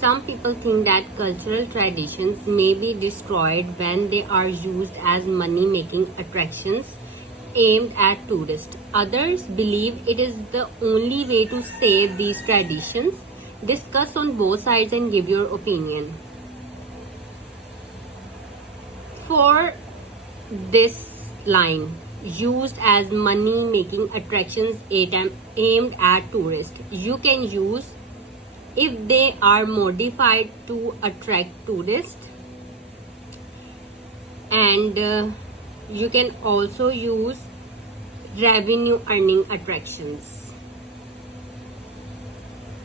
Some people think that cultural traditions may be destroyed when they are used as money-making attractions aimed at tourists. Others believe it is the only way to save these traditions. Discuss on both sides and give your opinion. For this line, used as money-making attractions aimed at tourists, you can use if they are modified to attract tourists, and you can also use revenue earning attractions.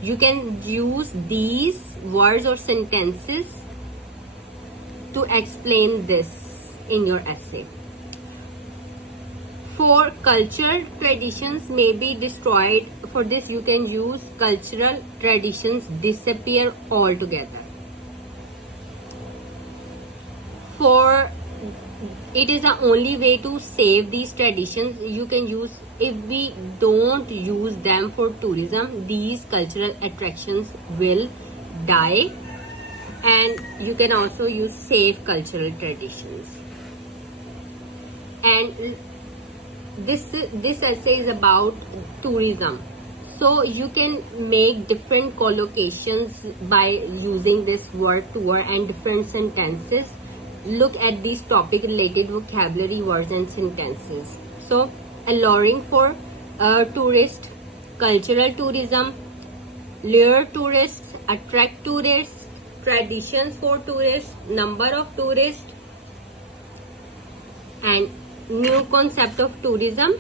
You can use these words or sentences to explain this in your essay. For cultural traditions may be destroyed, for this you can use cultural traditions disappear altogether. For it is the only way to save these traditions, you can use if we don't use them for tourism, these cultural attractions will die. And you can also use save cultural traditions. And this essay is about tourism, so you can make different collocations by using this word tour and different sentences. Look at these topic related vocabulary words and sentences. So alluring for tourist, cultural tourism, lure tourists, attract tourists, traditions for tourists, number of tourists, and new concept of tourism,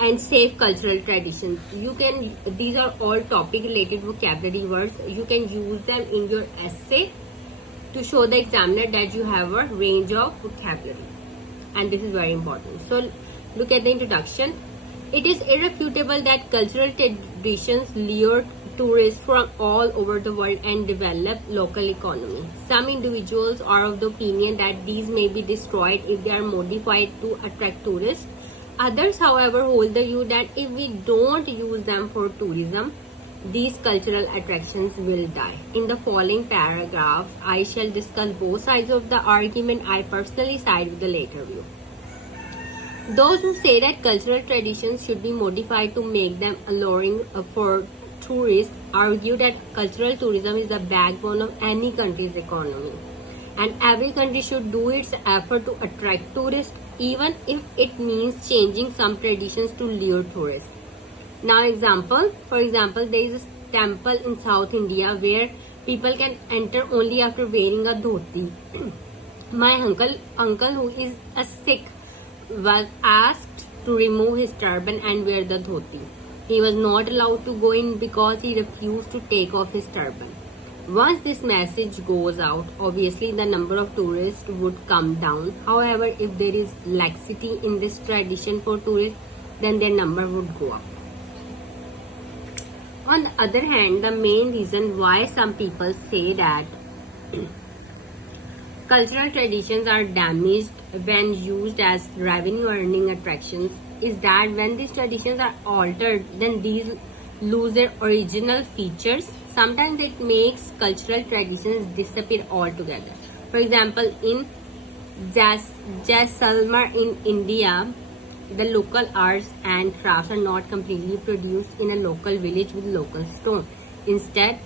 and save cultural traditions. You can, these are all topic related vocabulary words. You can use them in your essay to show the examiner that you have a range of vocabulary, and this is very important. So look at the introduction. It is irrefutable that cultural traditions lure tourists from all over the world and develop local economy. Some individuals are of the opinion that these may be destroyed if they are modified to attract tourists. Others, however, hold the view that if we don't use them for tourism, these cultural attractions will die. In the following paragraphs, I shall discuss both sides of the argument. I personally side with the later view. Those who say that cultural traditions should be modified to make them alluring for tourists argue that cultural tourism is the backbone of any country's economy, and every country should do its effort to attract tourists, even if it means changing some traditions to lure tourists. Now for example, there is a temple in South India where people can enter only after wearing a dhoti. My uncle who is a Sikh was asked to remove his turban and wear the dhoti. He was not allowed to go in because he refused to take off his turban. Once this message goes out, obviously the number of tourists would come down. However, if there is laxity in this tradition for tourists, then their number would go up. On the other hand, the main reason why some people say that cultural traditions are damaged when used as revenue earning attractions is that when these traditions are altered, then these lose their original features. Sometimes it makes cultural traditions disappear altogether. For example, in Jaisalmer in India, the local arts and crafts are not completely produced in a local village with local stone. Instead,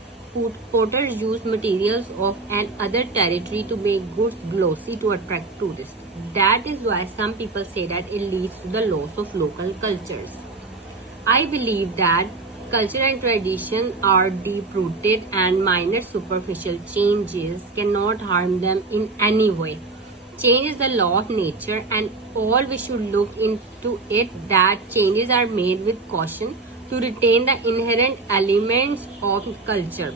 potters use materials of another territory to make goods glossy to attract tourists. That is why some people say that it leads to the loss of local cultures. I believe that culture and tradition are deep-rooted, and minor superficial changes cannot harm them in any way. Change is the law of nature, and all we should look into it that changes are made with caution to retain the inherent elements of culture.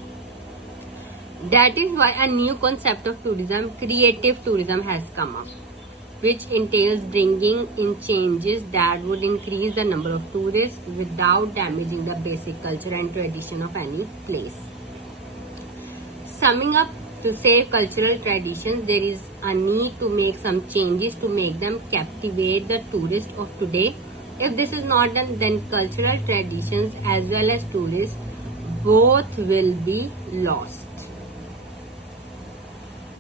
That is why a new concept of tourism, creative tourism, has come up, which entails bringing in changes that would increase the number of tourists without damaging the basic culture and tradition of any place. Summing up, to save cultural traditions, there is a need to make some changes to make them captivate the tourists of today. If this is not done, then cultural traditions as well as tourists both will be lost.